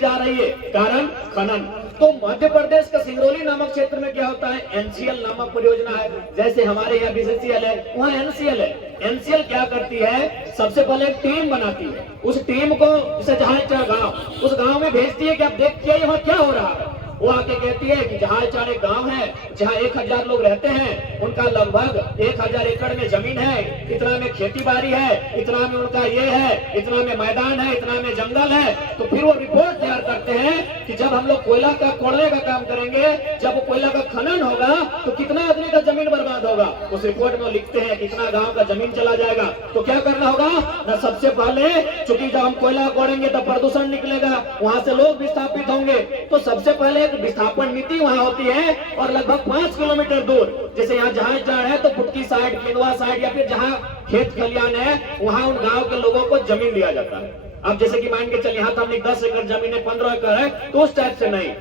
जा रही है, कारण खनन। तो मध्य प्रदेश का सिंगरौली नामक क्षेत्र में क्या होता है, एनसीएल नामक परियोजना है। जैसे हमारे यहाँ बीसीसीएल है, वहाँ एनसीएल है। एनसीएल क्या करती है, सबसे पहले एक टीम बनाती है, उस टीम को जैसे जहाज गांव, उस गांव में भेजती है कि आप देखिए वहाँ क्या हो रहा है। वो आके कहती है कि जहाज एक गांव है जहाँ 1000 लोग रहते हैं, उनका लगभग 1000 एकड़ में जमीन है, इतना में खेती बाड़ी है, इतना में उनका ये है, इतना में मैदान है, इतना में जंगल है। तो फिर वो रिपोर्ट तैयार करते हैं कि जब हम लोग कोयला का कोड़ने का काम करेंगे, जब वो कोयला का खनन होगा तो कितना आदमी का जमीन बर्बाद होगा। उस रिपोर्ट में लिखते हैं कितना गाँव का जमीन चला जाएगा। तो क्या करना होगा ना, सबसे पहले चूंकि जब हम कोयला कोड़ेंगे तो प्रदूषण निकलेगा, वहां से लोग विस्थापित होंगे। तो सबसे पहले विस्थापन नीति वहां होती है और लगभग 5 किलोमीटर दूर, जैसे यहाँ जहाज जा रहा है तो फुटकी साइड, किनवा साइड या फिर जहाँ खेत खलियान है वहां उन गांव के लोगों को जमीन दिया जाता है। अब जैसे कि मान के चलिए यहाँ तो हमने 10 एकड़ जमीन है, 15 एकड़ है, तो उस टाइप से नहीं,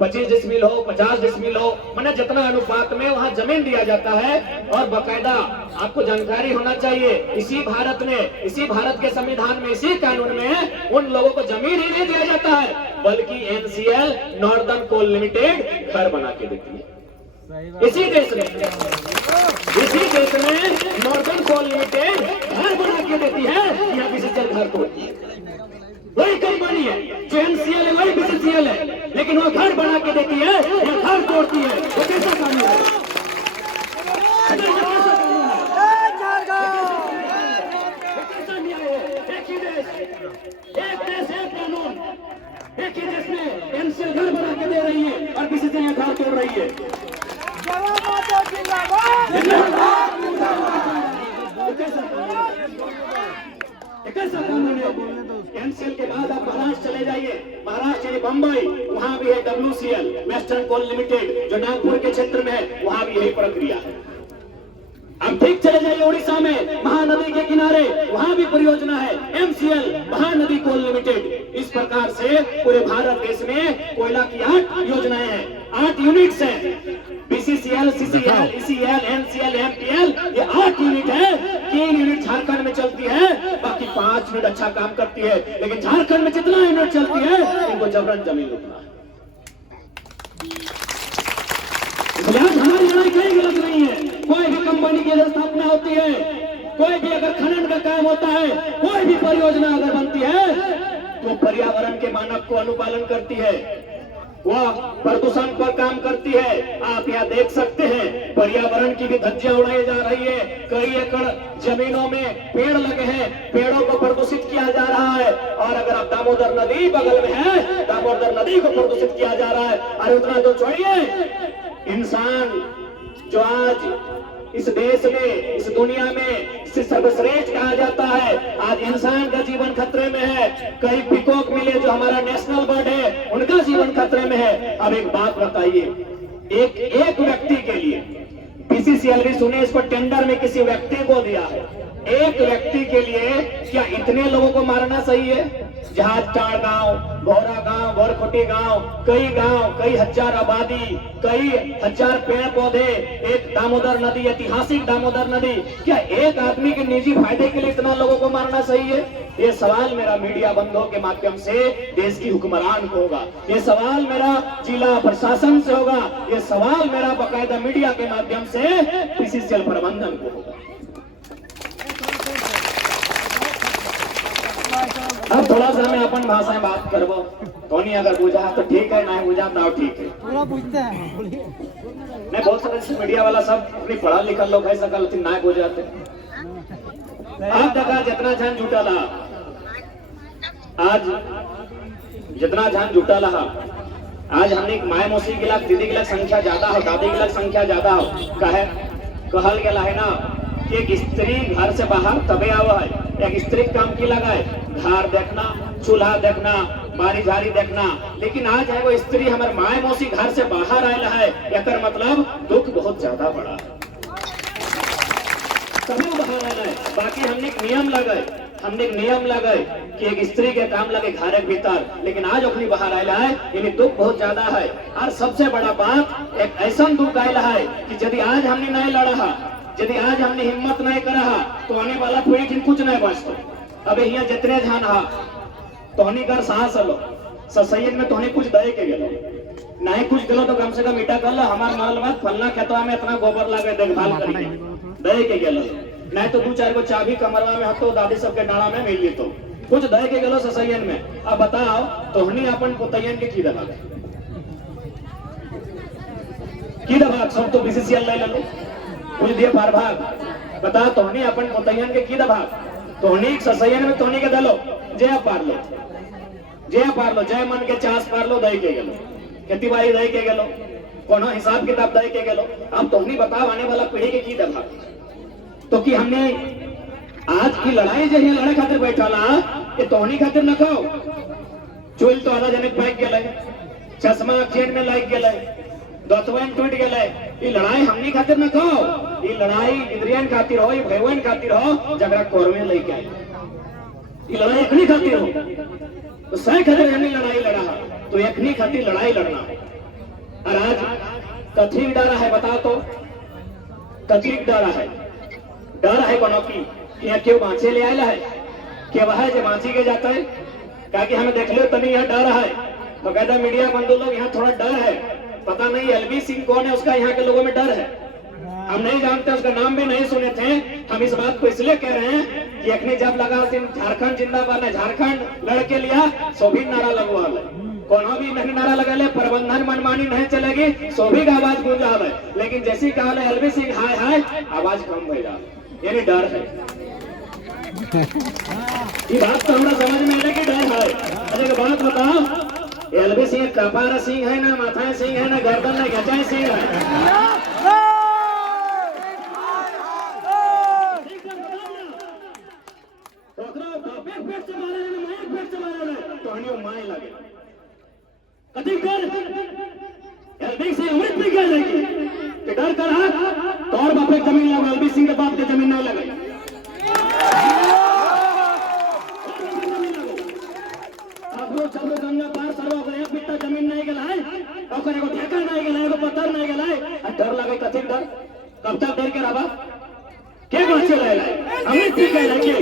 25 डिसमिल हो, 50 डिसमिल हो, मैंने जितना अनुपात में वहाँ जमीन दिया जाता है। और बाकायदा आपको जानकारी होना चाहिए, इसी भारत में, इसी भारत के संविधान में, इसी कानून में उन लोगों को जमीन ही नहीं दिया जाता है, बल्कि एनसीएल नॉर्दर्न कोल लिमिटेड घर बना के देती है। इसी देश में नॉर्दर्न कोल लिमिटेड घर बना के देती है, यहाँ बीसीसीएल घर तोड़ती है। वही कंपनी है जो एनसीएल है, वही बीसीसीएल है, लेकिन वो घर बना के देती है या घर तोड़ती है। वो कैसा कानून है? एक ही देश, एक देश, एक कानून, एक ही देश में एनसीएल घर बना के दे रही है और बीसीसीएल घर तोड़ रही है। कैसा कानून है? एनसीएल के बाद आप महाराष्ट्र चले जाइए, महाराष्ट्र यानी बंबई, वहां भी है डब्ल्यूसीएल वेस्टर्न कोल लिमिटेड जो नागपुर के क्षेत्र में है, वहां भी यही प्रक्रिया है। अब ठीक चले जाइए उड़ीसा में, महानदी के किनारे, वहां भी परियोजना है एमसीएल महानदी कोल लिमिटेड। इस प्रकार से पूरे भारत देश में कोयला की 8 योजनाएं हैं, 8 यूनिट्स हैं। BCCL, CCL, ECL, NCL, MPL, ये 8 यूनिट है। 3 यूनिट झारखंड में चलती है, बाकी 5 यूनिट अच्छा काम करती है। लेकिन झारखंड में जितना यूनिट चलती है इनको जबरन जमीन लूटना है। इसलिए आज हमारी लड़ाई कहीं गलत नहीं है। कोई भी कंपनी की स्थापना होती है, कोई भी अगर खनन का काम होता है, कोई भी परियोजना अगर बनती है तो पर्यावरण के मानक को अनुपालन करती है, वह प्रदूषण पर काम करती है। आप यहाँ देख सकते हैं पर्यावरण की भी धज्जियां उड़ाई जा रही है। कई एकड़ जमीनों में पेड़ लगे हैं, पेड़ों को प्रदूषित किया जा रहा है। और अगर आप दामोदर नदी बगल में है, दामोदर नदी को प्रदूषित किया जा रहा है। अरे उतना तो छोड़िए, इंसान जो आज इस देश में, इस दुनिया में सर्वश्रेष्ठ कहा जाता है, आज इंसान का जीवन खतरे में है। कई पीकॉक मिले जो हमारा नेशनल बर्ड है, उनका जीवन खतरे में है। अब एक बात बताइए, एक व्यक्ति के लिए बीसीसीएल भी सुने, इस पर टेंडर में किसी व्यक्ति को दिया है, एक व्यक्ति के लिए क्या इतने लोगों को मारना सही है? जहाजटाड़ गांव, भौरा गांव, बरखोटी गांव, कई हजार आबादी, कई हजार पेड़ पौधे, एक दामोदर नदी, ऐतिहासिक दामोदर नदी, क्या एक आदमी के निजी फायदे के लिए इतना लोगों को मारना सही है? ये सवाल मेरा मीडिया बंधुओं के माध्यम से देश की हुक्मरान को होगा, ये सवाल मेरा जिला प्रशासन से होगा, ये सवाल मेरा बाकायदा मीडिया के माध्यम से बीसीसीएल प्रबंधन को होगा। अब थोड़ा सा मैं अपन भाषा में बात करबो, तो नहीं अगर बुझा तो ठीक है, ना बुझा तो ठीक है। नहीं, बहुत सारे मीडिया वाला सब अपनी पढ़ा लिखा लोग है, सकल ना बुझाते। अब देखा जितना झन जुटा ला, आज जितना झन जुटा ला, आज हमने माय मौसी के लाख, दीदी के लाख संख्या ज्यादा हो, दादी के लाख संख्या ज्यादा हो। कहे कहल गया है ना कि एक स्त्री घर से बाहर तबे आवा है, एक स्त्री काम की लगाए, घर देखना, चूल्हा देखना, बारी झाड़ी देखना। लेकिन आज है वो स्त्री हमारे माय मौसी घर से बाहर आयल है, याकर मतलब दुख बहुत ज्यादा बड़ा है, तभी बाहर आयल है। बाकी हमने एक नियम लगाए कि एक स्त्री के काम लगे घर के भीतर, लेकिन आज अपनी बाहर आयल है, यानी दुख बहुत ज्यादा है। और सबसे बड़ा बात, एक ऐसा दुख आयल है कि यदि आज हमने नहीं लड़ा, यदि आज हमने हिम्मत नहीं करा, तो आने वाला पीढ़ी कुछ नहीं बचतो। अब यहाँ जितने जान हा तो घर सांस लो, ससैन में तोहनी कुछ दे के गेलो नहीं कुछ दिलो तो कम से कम ईटा कर लो हमार माल बात फलना खेतवा में इतना गोबर लागे देखभाल करिए दे के गेलो नहीं तो 2-4 गो चाबी कमरवा में हतो दादी सबके डाला में मिल तो कुछ दे के गेलो ससैन में। अब बताओ तोहनी अपन पुतैयन के की दबा सब तो बीसीसीएल ले लो कुछ दिए पार भाग बता तोहनी अपन पुतैयन के की दबा तोहनी ससैन में तोहनी के दलो जय पार लो जय मन के चास पार लो दे के गेलो खेती बाड़ी दे के गेलो कोनो हिसाब किताब दे के गेलो। अब तोहनी बताओ आने वाला पीढ़ी के की दबा तो कि हमने आज की लड़ाई जो है लड़े खातिर बैठा ला ये तोहनी खातिर न खाओ चोल तो आधा जने पैक गेले चश्मा चेन में लाग गेले दतवन टूट गेले ये लड़ाई हमनी खातिर न खाओ ये लड़ाई इंद्रियन खातिर हो ये भगवान खातिर हो जगरा कोरवे लेके आए ये लड़ाई एकनी खातिर हो तो सही खातिर हमने लड़ाई लड़ा तो एकनी खातिर लड़ाई लड़ना और आज कथी डरा है बताओ तो कथी डर है कोनो की कि क्यों बांचे ले आया है कि वह जो बांची के जाता है क्या कि हमें देख लो तभी यहाँ डर है तो कहता मीडिया बंधु लोग यहाँ थोड़ा डर है पता नहीं एलबी सिंह कौन है उसका यहाँ के लोगों में डर है हम नहीं जानते उसका नाम भी नहीं सुने थे। हम इस बात को इसलिए कह रहे हैं कि अखनी जब लगा झारखंड जिंदाबाद ने झारखंड लड़के लिया सो भी नारा लगवा ले कोनो भी नहीं नारा लगा ले प्रबंधन मनमानी नहीं चलेगी सो भी का आवाज गूंजा है लेकिन जैसी कहा एलबी सिंह हाय हाय आवाज कम हो जा यानी डर है ये बात तो हमारा समझ में आने की डर है। अरे एक बात बताओ एलबी सिंह कपार सिंह है ना माथा सिंह है ना गर्दन ना गचाए सिंह है डर कर तो और बापे जमीन लगा एलबी सिंह के बाप के जमीन नहीं लगाई चलो गंगा पार सर्व एक बिट्टा जमीन नहीं गला है और एगो ठेका नहीं गला एगो पत्थर नहीं गला है डर लगे कथी डर कब तक डर के रहा के बच्चे लाए हमें ठीक है लगे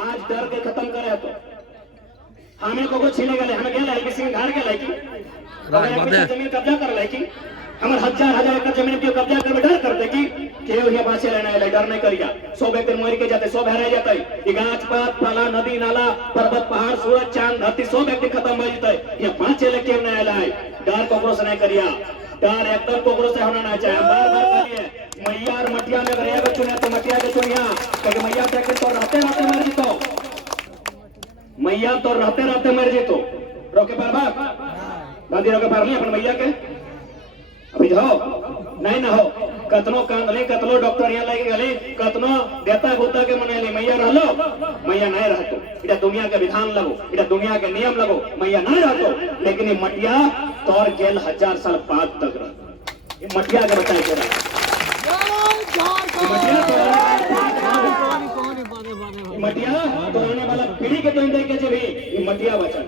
आज डर के खत्म करे तो हमें को छीने गए हमें गेल एलबी सिंह घर के लायकी जमीन कब्जा कर लायकी हमर हजार एकड़ जमीन के कब्जा कर डर करते कि केव ये बासे लेना है डर नहीं करिया सब एक दिन मर के जाते सब हरा जाते ये गाछ पात पाला नदी नाला पर्वत पहाड़ सूरज चांद धरती सब एक दिन खत्म हो जाते ये पांच लेके नहीं आला है डर कोकरो से नहीं करिया डर एकदम कोकरो से होना ना चाहिए बार-बार करिए मैया और मटिया में अगर एक चुने तो मटिया के चुनिया क्योंकि मैया तो रहते मर जीतो मैया तो रहते मर जीतो रोके पार दादी रोके पार नहीं अपन मैया के अभी जाओ नहीं ना हो कतनो कांदले कतनो डॉक्टर यहाँ लगे गले कतनो देता गोता के मने मैया रहलो मैया नहीं रहतो इटा दुनिया के विधान लगो इटा दुनिया के नियम लगो मैया नहीं रहतो लेकिन ये मटिया तौर गेल 1000 साल बाद तक रह ये मटिया के बताए के मटिया तो आने वाला पीढ़ी के तो देख के भी ये मटिया बचा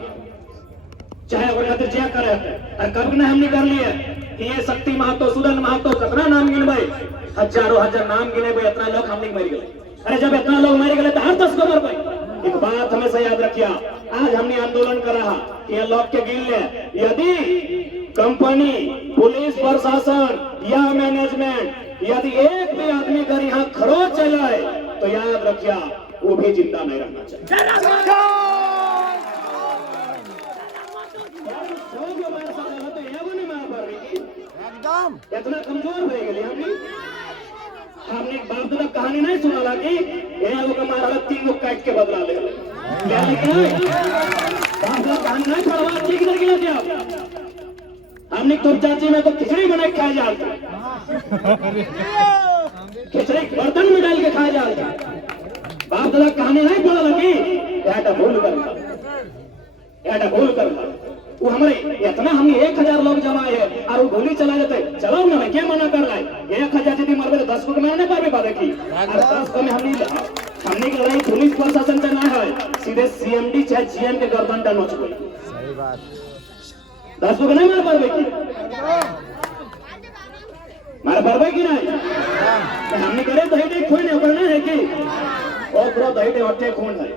चाहे वो खातिर क्या करे और कब ने हमने कर लिया कि ये शक्ति महतो सुदन महतो कितना नाम गिन भाई हजारों हजार नाम गिने भाई इतना लोग हमने मर गए। अरे जब इतना लोग मर गए तो हर 10 को मर गए। एक बात हमेशा याद रखिया आज हमने आंदोलन कर रहा कि ये लोग के गिन ले यदि कंपनी पुलिस प्रशासन या मैनेजमेंट यदि एक भी आदमी अगर यहाँ खरोच चलाए तो याद रखिया वो भी जिंदा नहीं रहना चाहिए। इतना कमजोर हो गए हमने बाप दादा कहानी नहीं सुना ला कि लोग मारा 3 लोग काट के बदला ले बाप दादा कहानी नहीं पढ़वा ठीक लगी ना क्या हमने तो चाची में तो खिचड़ी बना के खाया जाता खिचड़ी बर्तन में डाल के खाया जाता बाप दादा कहानी नहीं पढ़ा लगी भूल कर वो हमारे इतना हमने 1000 लोग जमाए है और वो गोली चला जाते चलो ना क्या मना कर रहा है 1000 यदि मरबे तो 10 को मैंने पार भी की और 10 को में हमने की लड़ाई पुलिस प्रशासन से ना है सीधे सीएमडी चाहे जीएम के गर्दन डाल नोच गई सही बात 10 को नहीं मार पावे की मार पावे की नहीं हमने करे दही खून है ऊपर नहीं है कि और पूरा दही हट्टे खून है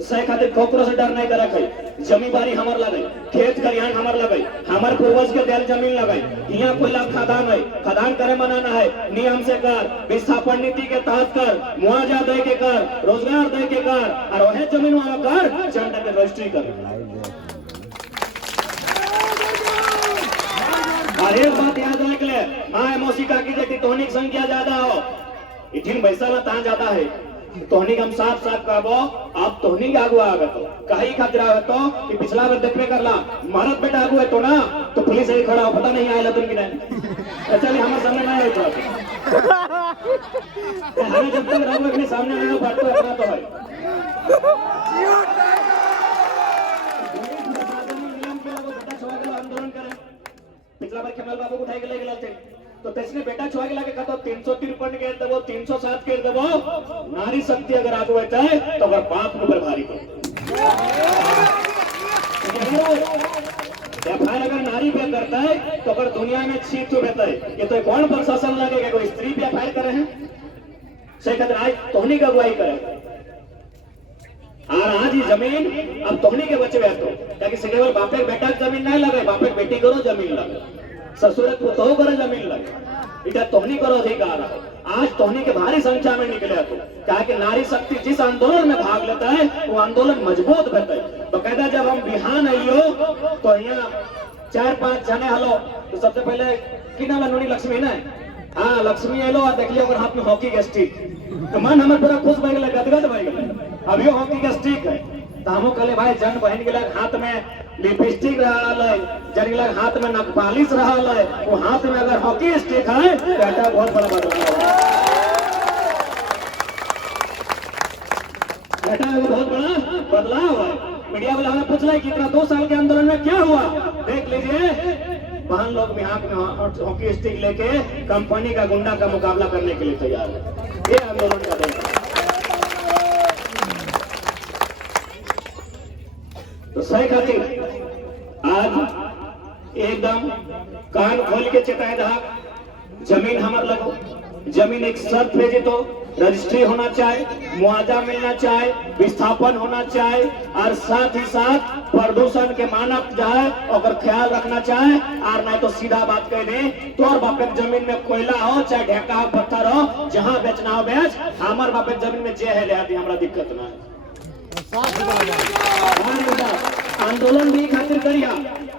सह खातिर खोकरो से डर नहीं करे कई जमी बारी हमार लगे खेत खलिहान हमार लगे हमार पूर्वज के दिल जमीन लगे यहाँ कोई लाभ खदान है खदान करे मनाना है नियम से कर विस्थापन नीति के तहत कर मुआवजा दे के कर रोजगार दे के कर और वह जमीन वाला कर जनता के रजिस्ट्री कर। और एक बात याद रख ले माँ मौसी का की जटी तोहनिक संख्या ज्यादा हो इठिन पैसा ला ता ज्यादा है तोहनी हम साथ साथ कहबो आप तोहनी के आगू आगत हो कहीं खातिर आगत हो कि पिछला बार देखबे करला मारत बेटा आगू है तो ना तो पुलिस यही खड़ा हो पता नहीं आएला तुम कि नहीं चलिए हमारे सामने ना आए तो हमें जब तक रघु अपने सामने नहीं बात तो अपना तो है आंदोलन करें पिछला बार खेमल बाबू उठाई के ले गेला थे तो तेसने बेटा छुआ के लाके कहतो 353 के देबो 307 के देबो नारी शक्ति अगर आगू बैठा है तो अगर बाप के ऊपर भारी पड़े एफआईआर अगर नारी पे करता है तो अगर दुनिया में छीट तो रहता है ये तो कौन प्रशासन लगेगा कोई स्त्री पे एफआईआर करे हैं से कहते आज तोहनी का अगुवाई करे और आज ही जमीन अब तोहनी के बच्चे बैठो ताकि से केवल बापे बेटा जमीन नहीं लगे बापे बेटी करो जमीन लगे ससुर तो करो जमीन लगे इधर तोहनी करो अधिकार आज तोहनी के भारी संख्या में निकले तो क्या कि नारी शक्ति जिस आंदोलन में भाग लेता है वो आंदोलन मजबूत करता है। बकायदा जब हम बिहान आइयो तो यहाँ 4-5 जने हलो तो सबसे पहले कि नाम नोनी लक्ष्मी ना हाँ लक्ष्मी एलो और देख लियो अगर हाथ में हॉकी का स्टिक तो मन हमारे पूरा खुश बह गए गदगद बह गए अभी हॉकी का स्टिक है तो हमो कहले भाई जन बहन के लग हाथ में लिपस्टिक रहल है जन के लग हाथ में नखपालिश रहल है वो हाथ में अगर हॉकी स्टिक है तो बेटा बहुत बड़ा बदलाव है बेटा वो बहुत बड़ा बदलाव है। मीडिया वाला हमें पूछ रहा है कि इतना 2 साल के आंदोलन में क्या हुआ देख लीजिए बहन लोग भी हाथ में हॉकी स्टिक लेके कंपनी का गुंडा का मुकाबला करने के लिए तैयार है। ये आंदोलन का देख तो सही खातिर आज एकदम कान खोल के चेताए रहा जमीन हमार लगो जमीन एक शर्त भेजे तो रजिस्ट्री होना चाहिए मुआवजा मिलना चाहिए विस्थापन होना चाहिए और साथ ही साथ प्रदूषण के मानक जो है और ख्याल रखना चाहिए और नहीं तो सीधा बात कह दे तो और बापे जमीन में कोयला हो चाहे ढेका हो पत्थर हो जहां बेचना हो बेच हमारे बापे जमीन में जे है ले आती हमारा दिक्कत ना है। आंदोलन भी खातिर करिया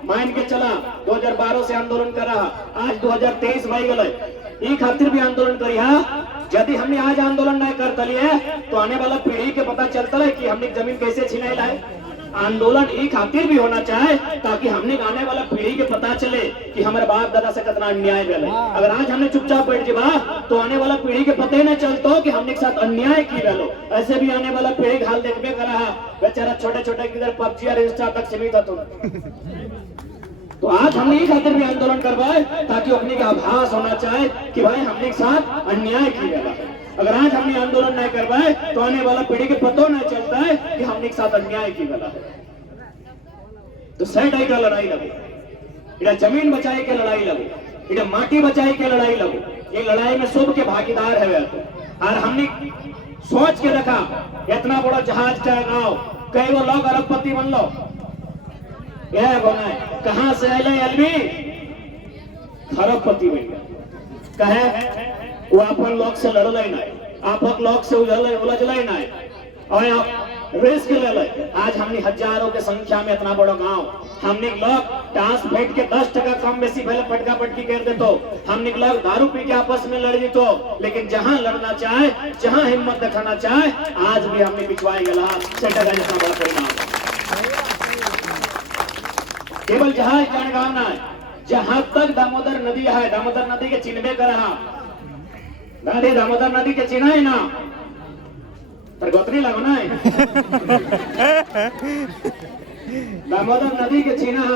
मान के चला 2012 से आंदोलन कर रहा आज 2023 भाई गए खातिर भी आंदोलन करिया यदि हमने आज आंदोलन नहीं करता लिए तो आने वाला पीढ़ी के पता चलता है कि हमने जमीन कैसे छिनाई लाए। आंदोलन ई खातिर भी होना चाहे ताकि हमने आने वाला पीढ़ी के पता चले कि हमारे बाप दादा से कितना अन्याय भेल है। अगर आज हमने चुपचाप बैठ जावा तो आने वाला पीढ़ी के पता ही नहीं चलता कि हमने के साथ अन्याय की भेलो। ऐसे भी आने वाला पीढ़ी हाल देखबे कर रहा बेचारा छोटे छोटे किधर पबजी और इंस्टा तक सीमित है तो आज हमने ही खातिर भी आंदोलन करवाए ताकि अपने का आभास होना चाहे कि भाई हमने के साथ अन्याय की गया है। अगर आज हमने आंदोलन नहीं करवाए तो आने वाला पीढ़ी के पता नहीं चलता है कि हमने के साथ अन्याय की गया है। तो सही ढाई का लड़ाई लगो इधर जमीन बचाए के लड़ाई लगो इधर माटी बचाए के लड़ाई लगो ये लड़ाई में सब के भागीदार है। और हमने सोच के रखा इतना बड़ा जहाज टहराओ कई वो लोग अरबपति बन लो यह बोला कहां से आए एलबी खरबपति बन गया कहे वो अपन लोग से लड़ल नहीं आपक लोग से उलझल नहीं और रिस्क ले ले। आज हमने हजारों के संख्या में इतना बड़ा गांव हमने लोग टांस फेंक के 10 टका कम बेसी पहले पटका पटकी कर दे तो हमने लोग दारू पी के आपस में लड़ तो लेकिन जहां लड़ना चाहे जहां हिम्मत दिखाना चाहे आज भी हमने पिछवाई गला से टका जितना बड़ा परिणाम केवल जहाज जणगांव ना जहां तक दामोदर नदी है दामोदर नदी के चिन्हबे कर रहा दादी दामोदर नदी के चिन्ह है ना पर गोतनी लगो ना दामोदर नदी के चिन्ह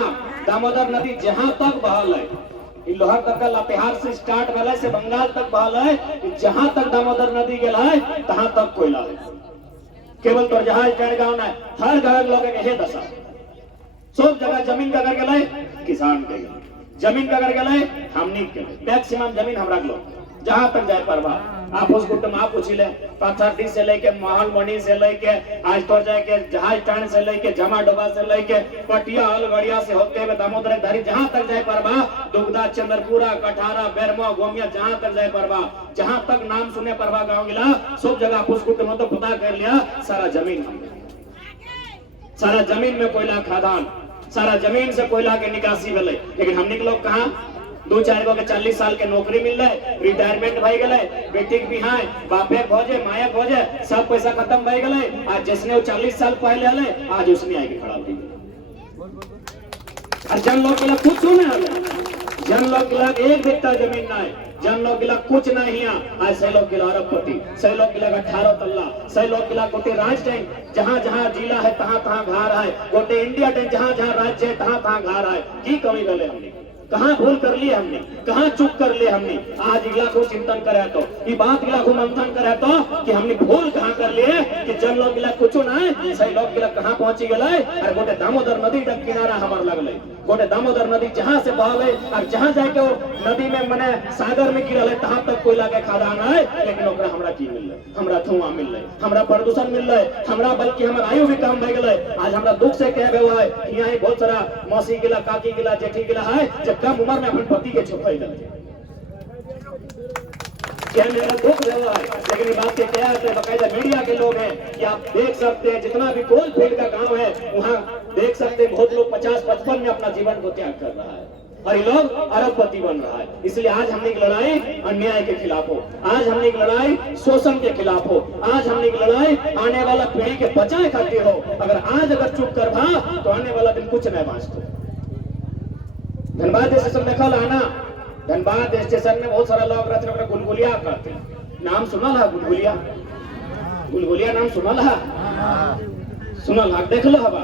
दामोदर नदी जहां तक बहल है लोहर तक का लातेहार से स्टार्ट भेल से बंगाल तक बहल है जहां तक दामोदर नदी गेल है तहां तक कोयला है केवल तो जहाज जणगांव ना हर घर लोग के दशा सब जगह जमीन का कर गए किसान के जमीन का कर गए हमनी के मैक्सिमम जमीन हमरा लोग जहां तक जाए परवा आप उसको तुम आप पूछ ले, पाथरडी से लेके मोहनमणि से लेके आज तो जाए के जहाज स्टैंड से लेके जमा डोबा से लेके पटिया अलगड़िया से होते हुए दामोदर धारी जहां तक जाए परबा, दुगदा चंद्रपुरा कठारा बेरमो गोमिया जहां तक जाए परबा, जहां तक नाम सुने परबा गांव गिला सब जगह आप उसको तुम तो पता कर लिया। सारा जमीन हमने, सारा जमीन में कोयला खदान, सारा जमीन से कोयला के निकासी भेले। लेकिन हमने के लोग कहाँ, दो चार गो के 40 साल के नौकरी मिल रहे, रिटायरमेंट भाई गए, बेटी भी हाँ बापे खोजे माया खोजे सब पैसा खत्म भाई गए। आज जिसने 40 साल पहले हले आज उसने आगे खड़ा हो और जन लोग के कुछ सुने हले, जन लोग के एक बित्ता जमीन ना है, जन लोग गिला कुछ नहीं है। आज सही लोग गिला अरबपति, सही लोग गिला 18 तल्ला, सही लोग गिला गोटे राज टैंक जहां जहां जिला है तहां तहां घर है, गोटे इंडिया टैंक जहां जहां राज्य है तहां तहां घर है। की कमी गले हमने, कहाँ भूल कर लिए हमने, कहाँ चूक कर लिए हमने। आज इगला को चिंतन करे तो ये बात इगला को मंथन करे तो कि हमने भूल कहाँ कर लिए कि जन लोग गिला कुछ ना है, सही लोग गिला कहाँ पहुंची गए। और गोटे दामोदर नदी तक किनारा हमार लगले, गोटे दामोदर नदी जहां से बहले और जहां जाके वो नदी में मने सागर में गिरल है तहां तक कोयला के खदान है। लेकिन ओकरा हमरा की मिल रहा, हमरा धुआं मिल रहा, हमरा प्रदूषण मिल रहा है, हमरा बल्कि हमारा आयु भी कम भय गए। आज हमरा दुख से कह हुआ है, यहाँ बहुत सारा मौसी गिला काकी गिला जेठी गिला है जब कम उम्र में अपन पति के छुपाई गए, मेरा दुख हुआ है। लेकिन ये बात क्या है, बाकायदा मीडिया के लोग हैं कि आप देख सकते हैं जितना भी कोल फील्ड का गांव है वहाँ देख सकते हैं बहुत लोग 50-55 में अपना जीवन को त्याग कर रहा है और ये लोग अरबपति बन रहा है। इसलिए आज हमने की लड़ाई अन्याय के खिलाफ हो, आज हमने की लड़ाई शोषण के खिलाफ हो, आज हमने की लड़ाई आने वाला पीढ़ी के बचाए खातिर हो। अगर आज अगर चुप कर भा तो आने वाला दिन कुछ नहीं बाँचते। धनबाद स्टेशन देखा आना, धनबाद स्टेशन में बहुत सारा लोग रहते हैं गुलगुलिया करते, नाम सुना ला गुलगुलिया, गुलगुलिया नाम सुना ला, सुना ला देख लो हवा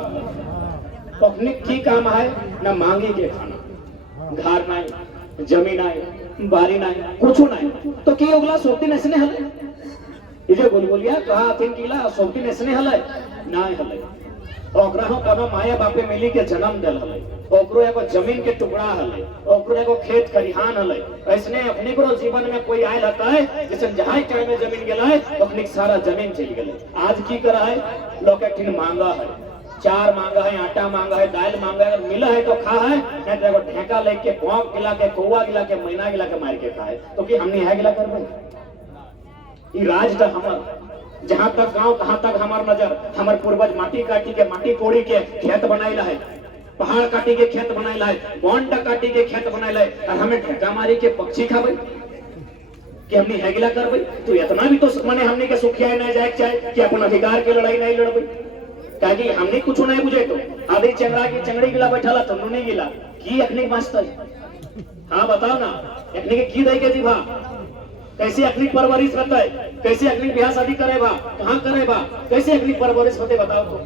पकनिक की काम है ना मांगी के खाना, घर नहीं जमीन नहीं बारी नहीं कुछ नहीं तो की उगला सोती नसने हले, ये गुलगुलिया कहा तीन किला सोती नसने हले ना हले। ओकरा हो कोनो माया बापे मिली के जन्म दिल हले, ओकरो एगो जमीन के टुकड़ा हले, ओकरो एगो खेत खरिहान हले। ऐसने अपने को जीवन में कोई आयल हता है जैसे जहां टाइम में जमीन गेला है अपनी सारा जमीन चल गेले। आज की करा है लोग एक मांगा है, चार मांगा है, आटा मांगा है, दाल मांगा है, अगर मिला है तो खा है, नहीं तो एगो ढेका लेके भौंक गिला के कौवा गिला के मैना गिला के मार के खाए। तो कि हमने है गिला करबे ई राज का हमर जहां तक गांव तहां तक हमार नजर, हमार पूर्वज माटी काटी के माटी कोड़ी के खेत बनाइला है, पहाड़ काटी के खेत बनाइला है, बॉन्ड काटी के खेत बनाइला है और हमें ढेका मारी के पक्षी खावे कि हमने हैगिला करबे। तो इतना भी तो माने हमने के सुखिया नहीं जाए चाहे कि अपन अधिकार की लड़ाई नहीं लड़बे, ताकि हमने कुछ नहीं बुझे तो आधी चंगड़ा की चंगड़ी गिला बैठाला तो नहीं गिला की अखनी मस्त है। हाँ बताओ ना अखनी के की दई के जी भा कैसे अखनी परवरिश रहता है, कैसे अखनी ब्याह शादी करे बा, कहाँ करे बा, कैसे अखनी परवरिश होते बताओ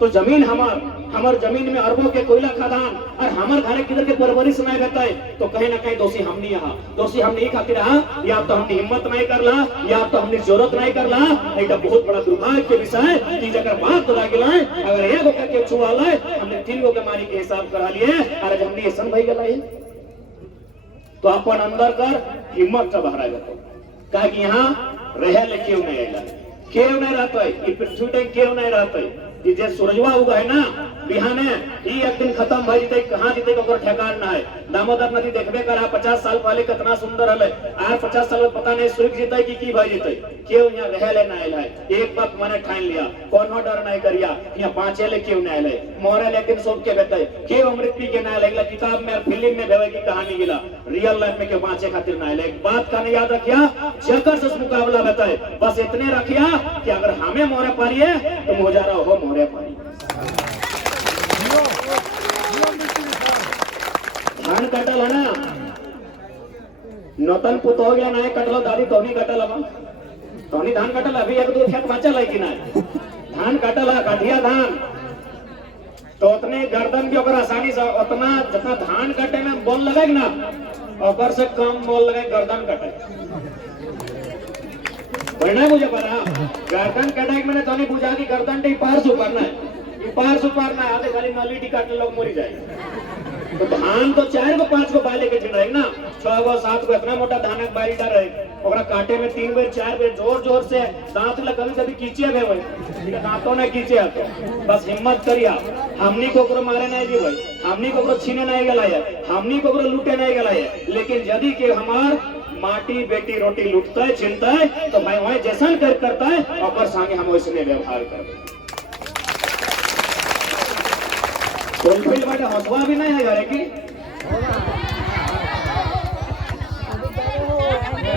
तो जमीन हमार जमीन में अरबों के कोयला खदान और हमार घरे किधर के परवरिश नहीं रहता है तो कहीं ना कहीं दोषी हमने यहाँ, दोषी हमने ही खातिर रहा, या तो हमने हिम्मत नहीं करला या तो हमने जरूरत नहीं करला। एक बहुत बड़ा दुर्भाग्य के विषय कि जगह बात तो लागे लाए अगर एक होकर के छुआ लाए हमने 3 गो के मारी के हिसाब करा लिए और हमने ऐसा भाई गला तो अपन अंदर कर हिम्मत का बहरा जाता कहा कि यहाँ रहे ले क्यों नहीं आएगा, क्यों नहीं रहता है ये पृथ्वी टाइम क्यों नहीं रहता है। ये जे सूरजवा उगा है ना बिहाने ही एक दिन खत्म भई जते, कहां जते ओकर ठिकाना ना है। दामोदर नदी देखबे करा 50 साल पहले कितना सुंदर हले, आज 50 साल में पता नहीं सूख जते कि भई जते, क्यों यहां रह ले ना आइल है। एक बात माने ठान लिया कोनो डर नहीं करिया, यहां पांचे ले क्यों नहीं आइल मोरे लेकिन सब के बेटे क्यों अमृत पी के ना आइल, किताब में फिल्म में भेवे की कहानी गिला, रियल लाइफ में के पांचे खातिर ना आइल। एक बात का याद रखिया जकर से मुकाबला बताए बस इतने रखिया कि अगर हमें मोरे पारिए तो मोजारा हो मोरे पारी। धान कटल है ना नौतन पुत हो गया ना कटलो दादी तो नहीं कटल अब तो नहीं धान कटल अभी 1-2 खेत बचल है कि ना धान कटल है कटिया धान तो उतने गर्दन भी अगर आसानी से उतना जितना धान कटे में बोल लगे ना और से कम बोल लगे गर्दन कटे बढ़ना मुझे पता गर्दन कटे मैंने तो नहीं पूछा कि गर्दन टी पार सुपारना है पार सुपारना है आधे खाली नली टी काटने लोग मरी जाए। तो धान तो 4 को 5 को बाले के चिड़ ना 6 को 7 को इतना मोटा धान बारी रहे ओकरा काटे में 3 बेर 4 बेर जोर जोर से दांत ला कभी कभी कीचे भी भाई, दांतों ने कीचे तो बस हिम्मत करिया, हमनी को मारे नहीं जी भाई, हमनी को छीने नहीं गला है, हमनी को लूटे नहीं गला है, लेकिन यदि के हमार माटी बेटी रोटी लूटता है चिंता है तो भाई वही जैसा करता है और संगे हम वैसने व्यवहार करते। कोलफील्ड बाटे हंसुआ भी नहीं है घरे की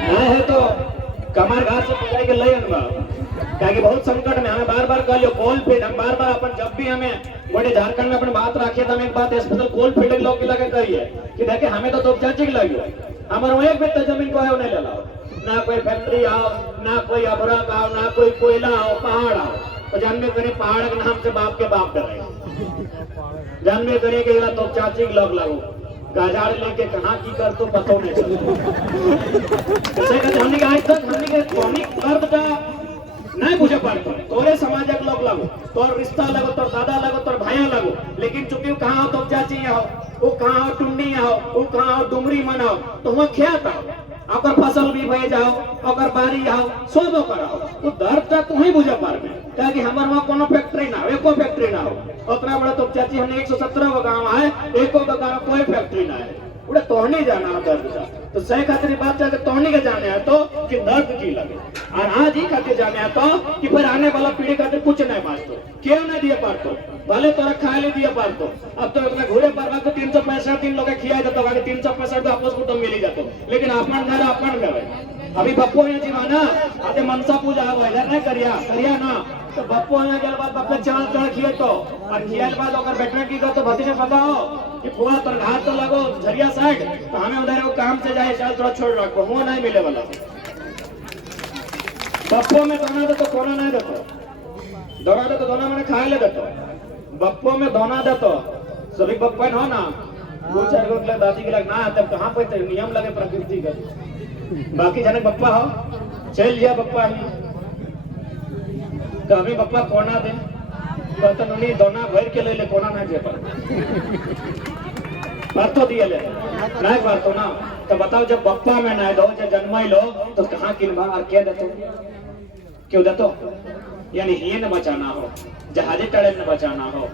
नहीं है तो कमर घाट से पकड़ के ले आऊंगा, क्योंकि बहुत संकट में हमें बार बार कह लो कोलफील्ड, हम बार बार अपन जब भी हमें बड़े झारखंड में अपन बात रखे तो हम एक बात स्पेशल कोलफील्ड लोग की लगे करिए कि देखे हमें तो चाची की लगी हमारे वो एक भी जमीन को है उन्हें ले लाओ, ना कोई फैक्ट्री आओ, ना कोई अभरक आओ, ना कोई कोयला आओ, पहाड़ आओ, तो जानवे करें पहाड़ के नाम से बाप के बाप डरे, जानवे करें कि तो चाची के लोग लगो गाजार लेके कहाँ की कर तो पतो नहीं चलता। जैसे कहते हमने आज तक हमने के कौमी कर्म का नहीं बुझे पाते, तोरे समाज के लोग लगो, तोर रिश्ता लगो, तोर दादा लगो, तोर भाइया लगो, लेकिन चूंकि कहाँ हो तो चाची हो, वो कहाँ हो टुंडी हो, वो कहाँ हो डुमरी मनाओ, तो वहाँ खेत आओ, अगर फसल भी भय जाओ, अगर बारी आओ, सब कराओ, तो दर्द तक तुम ही बुझे पार में, क्योंकि हमारे वहाँ कोनो फैक्ट्री ना हो, एको फैक्ट्री ना हो, उतना बड़ा तो चाची हमने 117 का गाँव है, एको का गाँव कोई फैक्ट्री ना है, उड़े तोड़ने जाना है दर्द का, तो सही खातिर बात है कि तोड़ने के जाने है तो कि दर्द की लगे, और आज ही खातिर जाने है तो कि फिर आने वाला पीढ़ी खातिर कुछ नहीं बांटो, क्यों नहीं दिए पारतो, भले तोरा खाए ले दिए पारतो, अब तो इतना घूरे पर तो 365 दिन लोग खिया जाता है, 365 तो आपस कुटुंब मिली जाता, लेकिन अपन घर है। अभी बप्पो यहाँ जीवाना आते मनसा पूजा हुआ नहीं करिया ना, तो बप्पो यहाँ के बाद बप्पे चाल चढ़ खिए तो, और खिया बाद अगर बैठने की तो भतीजे पता हो कि पूरा तो घाट तो लगो झरिया साइड, तो हमें उधर वो काम से जाए चल थोड़ा छोड़ रखो, वो नहीं मिले वाला। बप्पो में दोना दे तो कोना नहीं देतो, दोना दे तो दोना मैंने खाए ले देतो, बप्पो में दोना दे तो सभी बप्पन हो ना, 2-4 गो के दादी के लग ना, तब कहाँ पे नियम लगे प्रकृति का, बाकी जनक बप्पा हो चल जा बप्पा ही कभी बप्पा कोना दे तो ननी दोना भर के ले कोना ना जे पर तो दिए ले नहीं बात तो ना, तो बताओ जब बप्पा में ना दो जब जन्माई लो तो कहाँ किनवा और क्या देतो, क्यों देतो, यानी ही न बचाना हो, जहाजे टड़े न बचाना हो,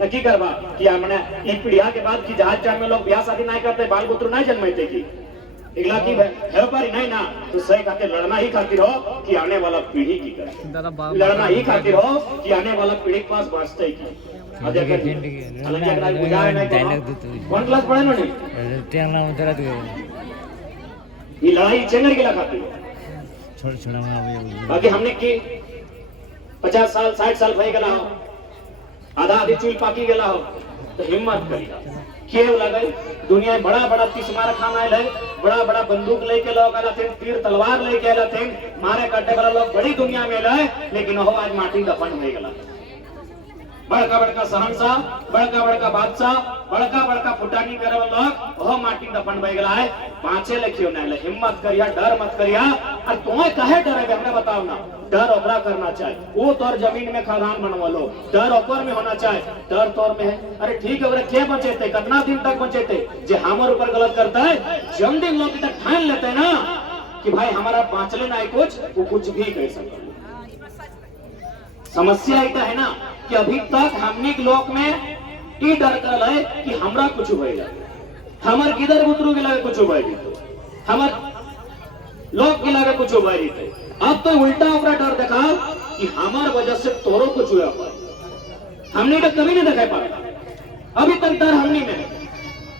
न की करवा कि हमने एक पीढ़िया के बाद की जहाज टाइम में लोग ब्याह शादी नहीं करते, बाल पुत्र नहीं जन्मते की इगला की है पर नहीं ना, तो सही खातिर लड़ना ही खातिर हो कि आने वाला पीढ़ी की करे, लड़ना ही खातिर हो कि आने वाला पीढ़ी के पास बचते की। कौन क्लास पढ़े ना ये लड़ाई चेंगर की खातिर, बाकी हमने की 50 साल 60 साल भय गला हो, आधा आधी चूल पाकी गला हो, तो हिम्मत करिएगा क्यों लगे, दुनिया में बड़ा बड़ा तिस्मार खाना है, बड़ा बड़ा बंदूक लेके लोग आला थे, तीर तलवार लेके आला थे, मारे काटे वाला लोग बड़ी दुनिया में आए, लेकिन वो आज माटी दफन हो गया, बड़का बड़का शहंशाह, बड़का बड़का बादशाह, बड़का बड़का फुटानी करे वाला लोग वो माटी दफन हो गया है, बाँचे ले क्यों नहीं ले, हिम्मत करिया, डर मत करिया, और तुम्हें कहे डरेगा हमें बताओ ना, डर ओकरा करना चाहिए, वो तोर जमीन में खदान बनवा लो, डर ओकर में होना चाहिए, डर तोर में है, अरे ठीक है ओकरा क्या बचेते, कितना दिन तक बचेते, जे हमारे ऊपर गलत करता है, जम दिन लोग तक ठान लेते हैं ना कि भाई हमारा बाँचले ना कुछ, वो कुछ भी कर सकते। समस्या इतना है ना कि अभी तक हमने लोक में ये डर कर है कि हमरा कुछ होएगा, हमार किधर उतरू के लगे कुछ होएगी, हमार लोग के लगे कुछ होएगी, अब तो उल्टा अपना डर देखा कि हमार वजह से तोरो कुछ हुआ पाए, हमने तो कभी नहीं देखा पाया, अभी तक डर हमने में है,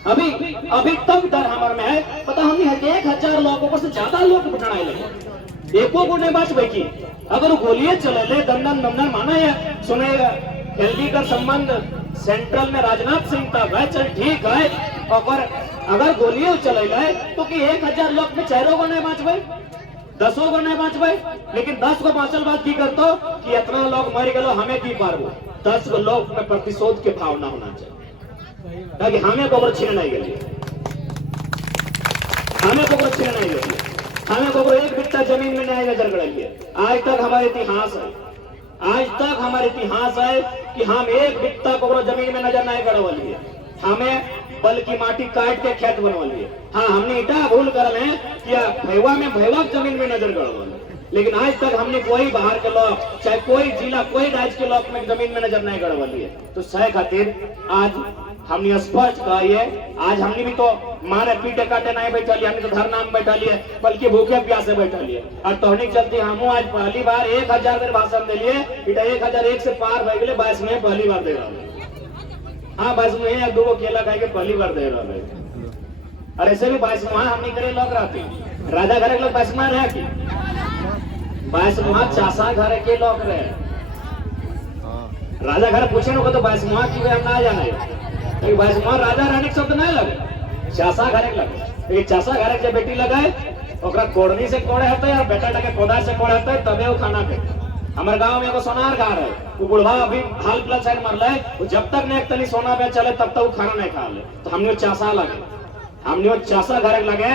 अभी तक डर हमारे में है, पता हमने 1000 लोगों पर से ज्यादा लोग बिठाने लगे, एको को नहीं बात बैठी, अगर गोलियां चले ले दंडन माना है, सुने दिल्ली का संबंध सेंट्रल में राजनाथ सिंह था, वह चल ठीक है, अगर गोलियां चले ले तो कि 1000 लोग में 4 को नहीं बाँचबे, 10 को नहीं बाँचबे, लेकिन 10 को बाँचल बात की करतो कि इतना लोग मर गए हमें की पारबो, 10 को लोग में प्रतिशोध के भावना होना चाहिए, ताकि हमें को छीन नहीं गई, हमें को छीन नहीं गई, हमें को एक बिट्टा जमीन में नहीं नजर गड़ाई है, आज तक हमारे इतिहास है, आज तक हमारे इतिहास है कि हम एक बिट्टा को जमीन में नजर नहीं गड़वाली है, हमें बल की माटी काट के खेत बनवा लिए। हाँ, हमने इतना भूल कर है कि भैवा में भैवा जमीन में नजर गड़वा, लेकिन आज तक हमने कोई बाहर के लोग, चाहे कोई जिला, कोई राज्य के लोग में जमीन में नजर नहीं गड़वा लिए। तो सह खातिर आज हमने स्पष्ट कहा है, आज हमने भी तो मारे पीटे काटे नहीं बैठा लिया, हमने तो धरना में बैठा लिया, बल्कि भूखे प्यासे बैठा लिया। और तोहनी चलती हम आज पहली बार 1000 देर भाषण दे लिए, इटा 1001 से पार भय गए, 22 में पहली बार दे रहा हूँ। हाँ, 22 में एक दो केला खाए के पहली बार दे रहा है। और ऐसे भी 22 मुहा हमने करे लोग रहते, राजा घर के लोग 22 मुहा रहे की 22 मुहा चासा घर के लोग रहे। राजा घर पूछे ना तो 22 मुहा की हम ना जाने, 22 मुहा राजा रहने के शब्द नहीं लगे, चासा घर के लगे। लेकिन चासा घर के बेटी लगाए ओकरा कोड़नी से कोड़े होते है और बेटा लगे कोदार से कोड़े होते है, तबे वो खाना खाए। हमारे गांव में एगो सोनार घर है, वो बुढ़वा अभी हाल प्लस साइड मर ले, जब तक ने एक तनी सोना पे चले तब तक वो खाना नहीं खा ले। तो हमने चासा लगे, हमने वो चासा घर लगे,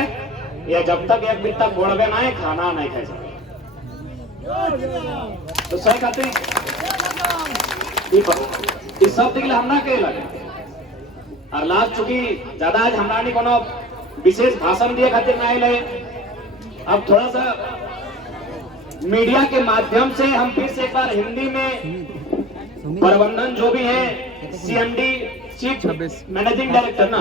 ये जब तक एक बित्ता कोड़बे नहीं खाना नहीं खाए सके। तो सही खातिर इस सब के लिए हमरा के लगे। और लास्ट चूंकि ज्यादा आज हमरा नहीं कोनो विशेष भाषण दिए खातिर नहीं ले, अब थोड़ा सा मीडिया के माध्यम से हम फिर से एक बार हिंदी में प्रबंधन जो भी है, CMD चीफ मैनेजिंग डायरेक्टर ना